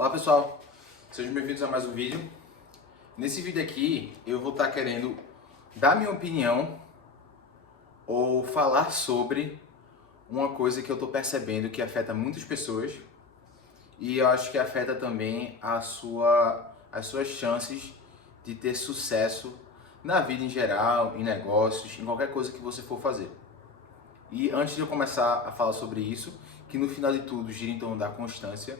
Olá pessoal, sejam bem-vindos a mais um vídeo. Nesse vídeo aqui eu vou estar querendo dar minha opinião ou falar sobre uma coisa que eu estou percebendo que afeta muitas pessoas e eu acho que afeta também as suas chances de ter sucesso na vida em geral, em negócios, em qualquer coisa que você for fazer. E antes de eu começar a falar sobre isso, que no final de tudo gira em torno da constância,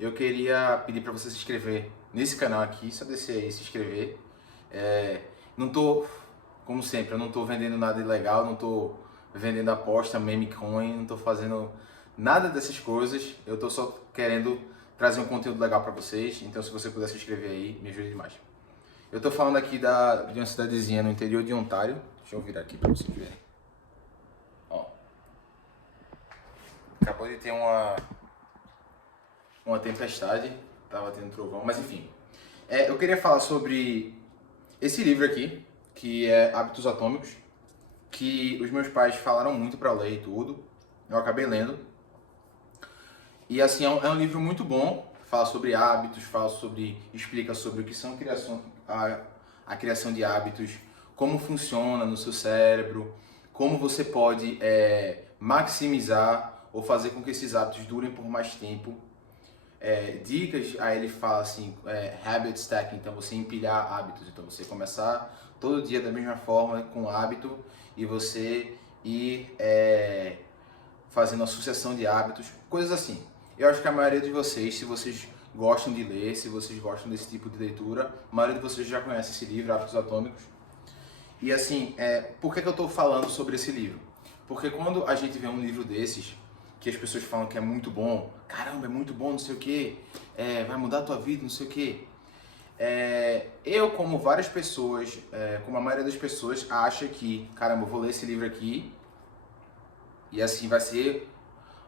eu queria pedir para você se inscrever nesse canal aqui, só descer aí e se inscrever. Não tô, como sempre, eu não tô vendendo nada ilegal, não tô vendendo aposta, meme coin, não tô fazendo nada dessas coisas. Eu tô só querendo trazer um conteúdo legal para vocês, então se você puder se inscrever aí, me ajuda demais. Eu tô falando aqui de uma cidadezinha no interior de Ontário. Deixa eu virar aqui para vocês verem. Ó, acabou de ter uma tempestade, tava tendo trovão, mas enfim. Eu queria falar sobre esse livro aqui, que é Hábitos Atômicos, que os meus pais falaram muito para ler e tudo. Eu acabei lendo. E assim, é um livro muito bom, fala sobre hábitos, explica sobre o que são a criação de hábitos, como funciona no seu cérebro, como você pode maximizar ou fazer com que esses hábitos durem por mais tempo. Dicas, aí ele fala assim, habit stacking, então você empilhar hábitos, então você começar todo dia da mesma forma com hábito e você ir fazendo uma sucessão de hábitos, coisas assim. Eu acho que a maioria de vocês, se vocês gostam de ler, se vocês gostam desse tipo de leitura, a maioria de vocês já conhece esse livro, Hábitos Atômicos. E assim, por que eu estou falando sobre esse livro? Porque quando a gente vê um livro desses, que as pessoas falam que é muito bom, caramba, é muito bom, não sei o que, vai mudar a tua vida, não sei o que. Eu, como várias pessoas, como a maioria das pessoas, acha que, caramba, eu vou ler esse livro aqui e assim vai ser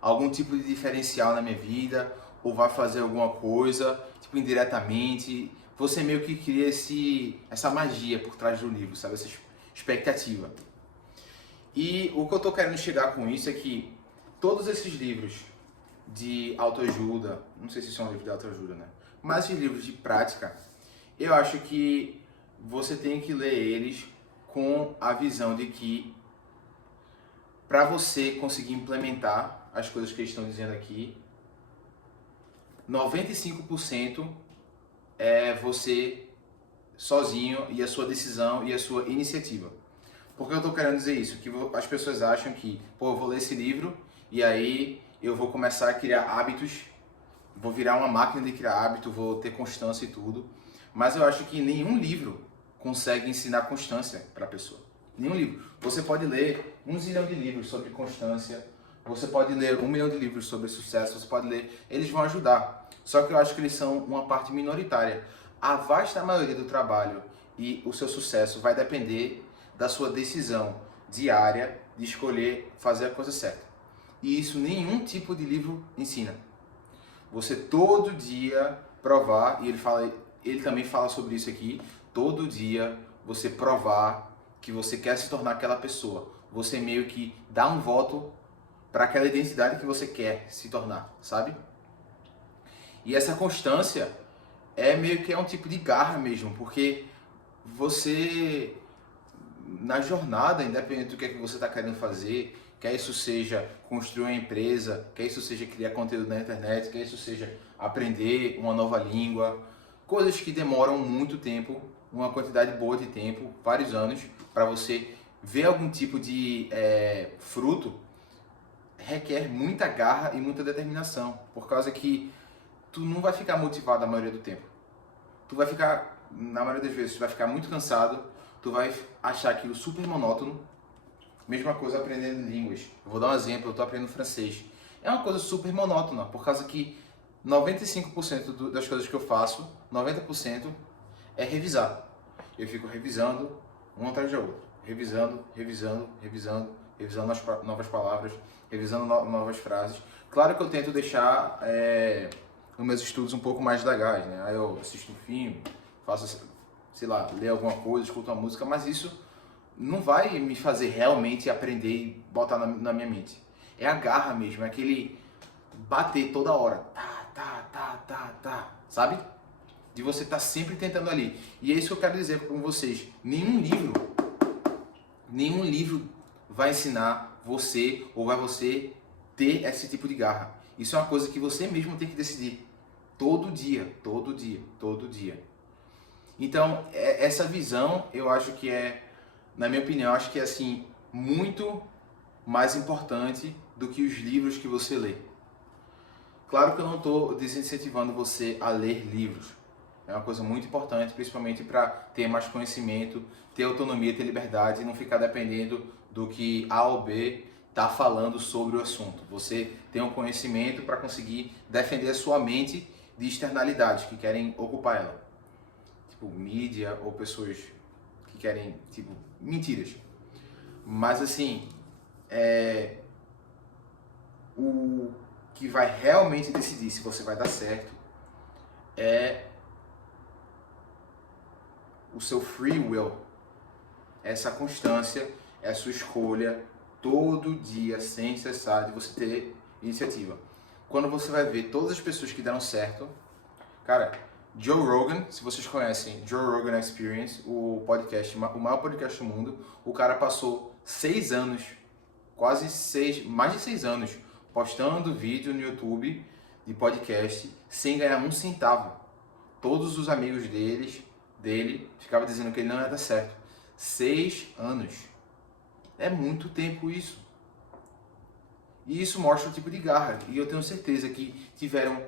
algum tipo de diferencial na minha vida, ou vai fazer alguma coisa, tipo, indiretamente. Você meio que cria essa magia por trás do livro, sabe? Essa expectativa. E o que eu tô querendo chegar com isso é que todos esses livros de autoajuda, não sei se são livros de autoajuda, né? Mas esses livros de prática, eu acho que você tem que ler eles com a visão de que para você conseguir implementar as coisas que eles estão dizendo aqui, 95% é você sozinho e a sua decisão e a sua iniciativa. Por que eu estou querendo dizer isso? Que as pessoas acham que, pô, eu vou ler esse livro e aí eu vou começar a criar hábitos, vou virar uma máquina de criar hábito, vou ter constância e tudo. Mas eu acho que nenhum livro consegue ensinar constância para a pessoa. Nenhum livro. Você pode ler 1 zilhão de livros sobre constância, você pode ler 1 milhão de livros sobre sucesso, você pode ler, eles vão ajudar. Só que eu acho que eles são uma parte minoritária. A vasta maioria do trabalho e o seu sucesso vai depender da sua decisão diária de escolher fazer a coisa certa. E isso nenhum tipo de livro ensina. Você todo dia provar, e ele também fala sobre isso aqui, todo dia você provar que você quer se tornar aquela pessoa. Você meio que dá um voto para aquela identidade que você quer se tornar, sabe? E essa constância meio que um tipo de garra mesmo, porque você, na jornada, independente do que é que você está querendo fazer, quer isso seja construir uma empresa, quer isso seja criar conteúdo na internet, quer isso seja aprender uma nova língua, coisas que demoram muito tempo, uma quantidade boa de tempo, vários anos, para você ver algum tipo de fruto, requer muita garra e muita determinação, por causa que tu não vai ficar motivado a maioria do tempo. Tu vai ficar, na maioria das vezes, tu vai ficar muito cansado, tu vai achar aquilo super monótono. Mesma coisa aprendendo línguas. Eu vou dar um exemplo, eu tô aprendendo francês. É uma coisa super monótona, por causa que 95% das coisas que eu faço, 90% é revisar. Eu fico revisando uma atrás da outra. Revisando as novas palavras, revisando novas frases. Claro que eu tento deixar os meus estudos um pouco mais legais, né? Aí eu assisto um filme, faço, sei lá, ler alguma coisa, escuto uma música, mas isso não vai me fazer realmente aprender e botar na minha mente. É a garra mesmo, é aquele bater toda hora. Tá, tá, tá, tá, tá. sabe? De você estar sempre tentando ali. E é isso que eu quero dizer com vocês. Nenhum livro vai ensinar você ou vai você ter esse tipo de garra. Isso é uma coisa que você mesmo tem que decidir. Todo dia, todo dia, todo dia. Então, essa visão, eu acho que na minha opinião, acho que é assim, muito mais importante do que os livros que você lê. Claro que eu não estou desincentivando você a ler livros. É uma coisa muito importante, principalmente para ter mais conhecimento, ter autonomia, ter liberdade e não ficar dependendo do que A ou B está falando sobre o assunto. Você tem um conhecimento para conseguir defender a sua mente de externalidades que querem ocupar ela. Tipo, mídia ou pessoas que querem, tipo, mentiras. Mas assim, o que vai realmente decidir se você vai dar certo é o seu free will, essa constância, é a sua escolha todo dia, sem cessar, de você ter iniciativa. Quando você vai ver todas as pessoas que deram certo, cara, Joe Rogan, se vocês conhecem Joe Rogan Experience, o podcast, o maior podcast do mundo, o cara passou 6 anos, mais de 6 anos, postando vídeo no YouTube de podcast sem ganhar um centavo. Todos os amigos dele ficavam dizendo que ele não ia dar certo. 6 anos. É muito tempo isso. E isso mostra o tipo de garra. E eu tenho certeza que tiveram...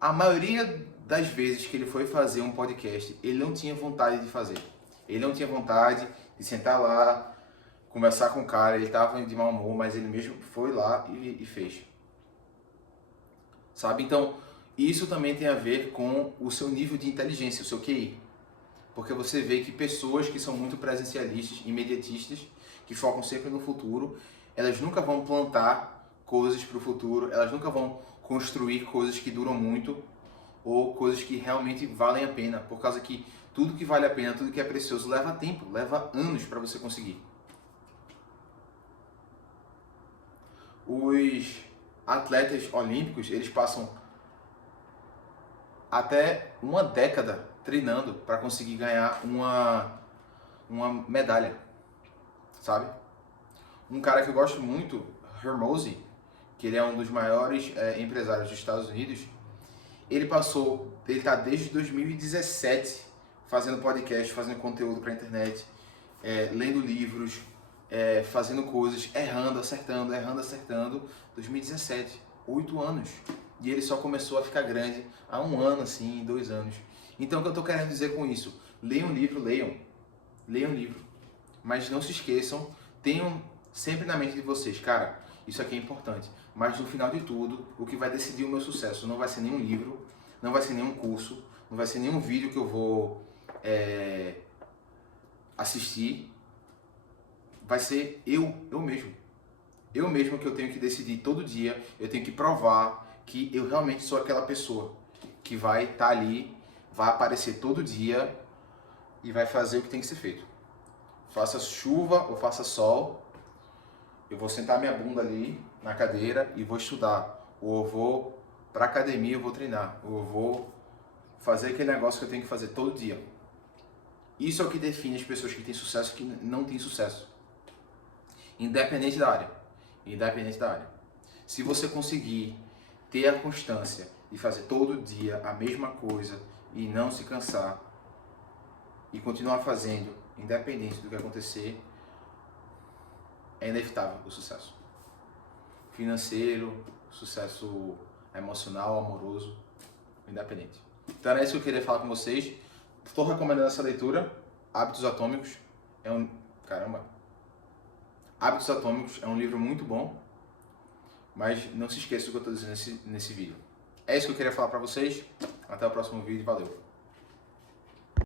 A maioria das vezes que ele foi fazer um podcast, ele não tinha vontade de fazer. Ele não tinha vontade de sentar lá, conversar com o cara, ele estava de mau humor, mas ele mesmo foi lá e fez. Sabe? Então, isso também tem a ver com o seu nível de inteligência, o seu QI. Porque você vê que pessoas que são muito presencialistas, imediatistas, que focam sempre no futuro, elas nunca vão plantar coisas para o futuro, elas nunca vão construir coisas que duram muito ou coisas que realmente valem a pena, por causa que tudo que vale a pena, tudo que é precioso leva tempo, leva anos para você conseguir. Os atletas olímpicos, eles passam até uma década treinando para conseguir ganhar uma medalha, sabe? Um cara que eu gosto muito, Hormozi, que ele é um dos maiores empresários dos Estados Unidos, ele está desde 2017 fazendo podcast, fazendo conteúdo para a internet, lendo livros, fazendo coisas, errando, acertando, 2017, 8 anos. E ele só começou a ficar grande há 1 ano, assim, 2 anos. Então o que eu estou querendo dizer com isso? Leiam um livro, leiam um livro. Mas não se esqueçam, tenham sempre na mente de vocês, cara, isso aqui é importante. Mas no final de tudo, o que vai decidir o meu sucesso não vai ser nenhum livro, não vai ser nenhum curso, não vai ser nenhum vídeo que eu vou assistir. Vai ser eu mesmo. Eu mesmo que eu tenho que decidir todo dia, eu tenho que provar que eu realmente sou aquela pessoa que vai estar ali, vai aparecer todo dia e vai fazer o que tem que ser feito. Faça chuva ou faça sol, eu vou sentar minha bunda ali na cadeira e vou estudar. Ou eu vou pra academia, eu vou treinar. Ou eu vou fazer aquele negócio que eu tenho que fazer todo dia. Isso é o que define as pessoas que têm sucesso e que não têm sucesso. Independente da área. Independente da área. Se você conseguir ter a constância de fazer todo dia a mesma coisa e não se cansar e continuar fazendo, independente do que acontecer, é inevitável o sucesso. Financeiro, sucesso emocional, amoroso, independente. Então era isso que eu queria falar com vocês. Estou recomendando essa leitura, Hábitos Atômicos. Hábitos Atômicos é um livro muito bom, mas não se esqueça do que eu estou dizendo nesse vídeo. É isso que eu queria falar para vocês. Até o próximo vídeo. Valeu!